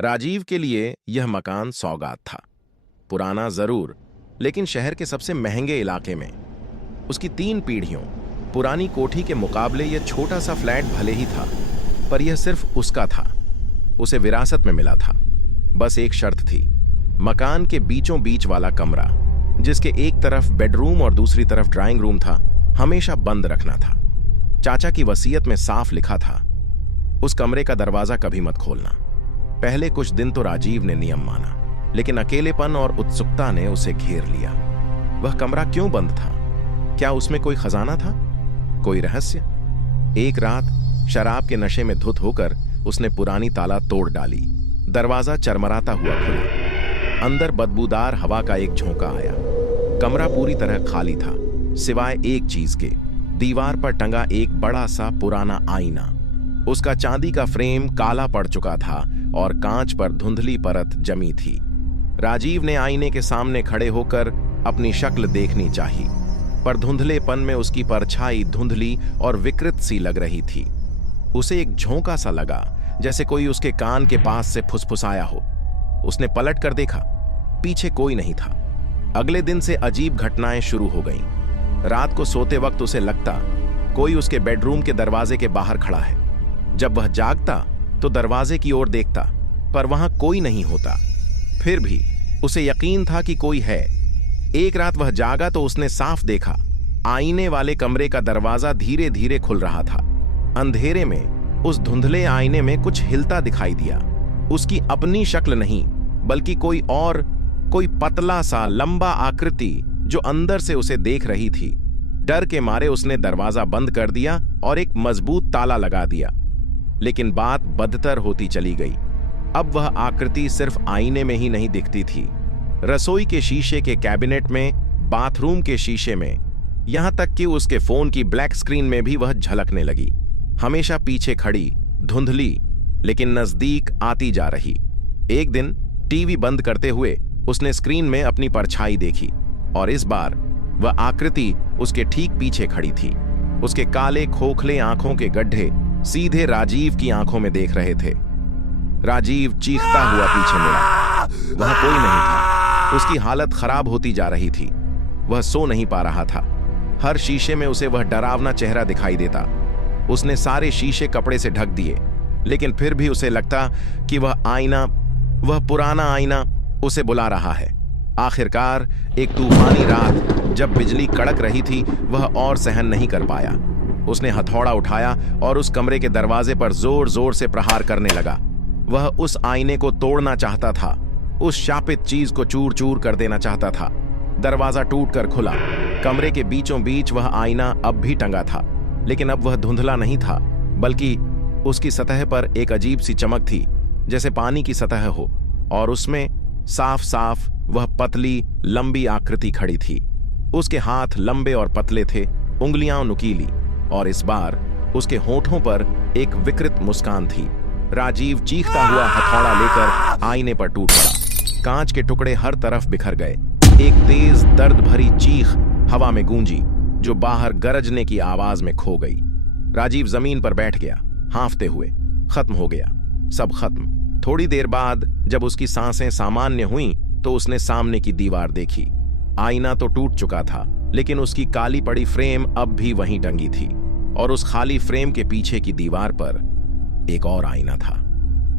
राजीव के लिए यह मकान सौगात था। पुराना जरूर, लेकिन शहर के सबसे महंगे इलाके में। उसकी 3 पीढ़ियों पुरानी कोठी के मुकाबले यह छोटा सा फ्लैट भले ही था, पर यह सिर्फ उसका था। उसे विरासत में मिला था। बस एक शर्त थी, मकान के बीचों बीच वाला कमरा, जिसके एक तरफ बेडरूम और दूसरी तरफ ड्राइंग रूम था, हमेशा बंद रखना था। चाचा की वसीयत में साफ लिखा था, उस कमरे का दरवाजा कभी मत खोलना। पहले कुछ दिन तो राजीव ने नियम माना, लेकिन अकेलेपन और उत्सुकता ने उसे घेर लिया। वह कमरा क्यों बंद था? क्या उसमें कोई खजाना था, कोई रहस्य? एक रात शराब के नशे में धुत होकर उसने पुरानी ताला तोड़ डाली। दरवाजा चरमराता हुआ खुला। अंदर बदबूदार हवा का एक झोंका आया। कमरा पूरी तरह खाली था, सिवाय एक चीज के, दीवार पर टंगा एक बड़ा सा पुराना आईना। उसका चांदी का फ्रेम काला पड़ चुका था और कांच पर धुंधली परत जमी थी। राजीव ने आईने के सामने खड़े होकर अपनी शक्ल देखनी चाही, पर धुंधलेपन में उसकी परछाई धुंधली और विकृत सी लग रही थी। उसे एक झोंका सा लगा, जैसे कोई उसके कान के पास से फुसफुसाया हो। उसने पलट कर देखा, पीछे कोई नहीं था। अगले दिन से अजीब घटनाएं शुरू हो गईं। रात को सोते वक्त उसे लगता कोई उसके बेडरूम के दरवाजे के बाहर खड़ा है। जब वह जागता तो दरवाजे की ओर देखता, पर वहां कोई नहीं होता। फिर भी उसे यकीन था कि कोई है। एक रात वह जागा तो उसने साफ देखा, आईने वाले कमरे का दरवाजा धीरे धीरे खुल रहा था। अंधेरे में उस धुंधले आईने में कुछ हिलता दिखाई दिया। उसकी अपनी शक्ल नहीं, बल्कि कोई पतला सा लंबा आकृति जो अंदर से उसे देख रही थी। डर के मारे उसने दरवाजा बंद कर दिया और एक मजबूत ताला लगा दिया। लेकिन बात बदतर होती चली गई। अब वह आकृति सिर्फ आईने में ही नहीं दिखती थी, रसोई के शीशे के कैबिनेट में, बाथरूम के शीशे में, यहां तक कि उसके फोन की ब्लैक स्क्रीन में भी वह झलकने लगी। हमेशा पीछे खड़ी, धुंधली, लेकिन नजदीक आती जा रही। एक दिन टीवी बंद करते हुए उसने स्क्रीन में अपनी परछाई देखी, और इस बार वह आकृति उसके ठीक पीछे खड़ी थी। उसके काले खोखले आंखों के गड्ढे सीधे राजीव की आंखों में देख रहे थे। राजीव चीखता हुआ पीछे मुड़ा। वहां कोई नहीं था। उसकी हालत खराब होती जा रही थी। वह सो नहीं पा रहा था। हर शीशे में उसे वह डरावना चेहरा दिखाई देता। उसने सारे शीशे कपड़े से ढक दिए, लेकिन फिर भी उसे लगता कि वह पुराना आईना उसे बुला रहा है। आखिरकार एक तूफानी रात जब बिजली कड़क रही थी, वह और सहन नहीं कर पाया। उसने हथौड़ा उठाया और उस कमरे के दरवाजे पर जोर जोर से प्रहार करने लगा। वह उस आईने को तोड़ना चाहता था, उस शापित चीज को चूर चूर कर देना चाहता था। दरवाजा टूटकर खुला। कमरे के बीचों बीच वह आईना अब भी टंगा था, लेकिन अब वह धुंधला नहीं था, बल्कि उसकी सतह पर एक अजीब सी चमक थी, जैसे पानी की सतह हो, और उसमें साफ साफ वह पतली लंबी आकृति खड़ी थी। उसके हाथ लंबे और पतले थे, उंगलियां नुकीली, और इस बार उसके होठों पर एक विकृत मुस्कान थी। राजीव चीखता हुआ हथौड़ा लेकर आईने पर टूट पड़ा। कांच के टुकड़े हर तरफ बिखर गए। एक तेज दर्द भरी चीख हवा में गूंजी, जो बाहर गरजने की आवाज में खो गई। राजीव जमीन पर बैठ गया, हांफते हुए। खत्म हो गया, सब खत्म। थोड़ी देर बाद जब उसकी सांसें सामान्य हुईं, तो उसने सामने की दीवार देखी। आईना तो टूट चुका था, लेकिन उसकी काली पड़ी फ्रेम अब भी वहीं टंगी थी, और उस खाली फ्रेम के पीछे की दीवार पर एक और आईना था,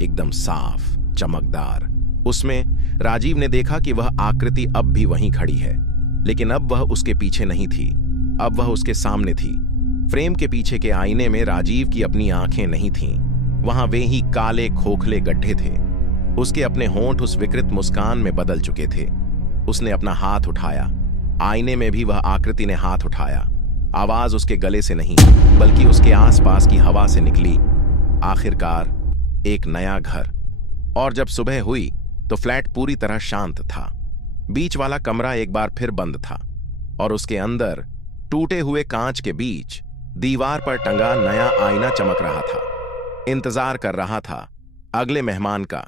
एकदम साफ, चमकदार। उसमें राजीव ने देखा कि वह आकृति अब भी वहीं खड़ी है, लेकिन अब वह उसके पीछे नहीं थी, अब वह उसके सामने थी। फ्रेम के पीछे के आईने में राजीव की अपनी आंखें नहीं थीं, वहां वे ही काले खोखले गड्ढे थे। उसके अपने होंठ उस विकृत मुस्कान में बदल चुके थे। उसने अपना हाथ उठाया। आईने में भी वह आकृति ने हाथ उठाया। आवाज उसके गले से नहीं, बल्कि उसके आसपास की हवा से निकली। आखिरकार एक नया घर। और जब सुबह हुई तो फ्लैट पूरी तरह शांत था। बीच वाला कमरा एक बार फिर बंद था, और उसके अंदर टूटे हुए कांच के बीच दीवार पर टंगा नया आईना चमक रहा था। इंतजार कर रहा था अगले मेहमान का।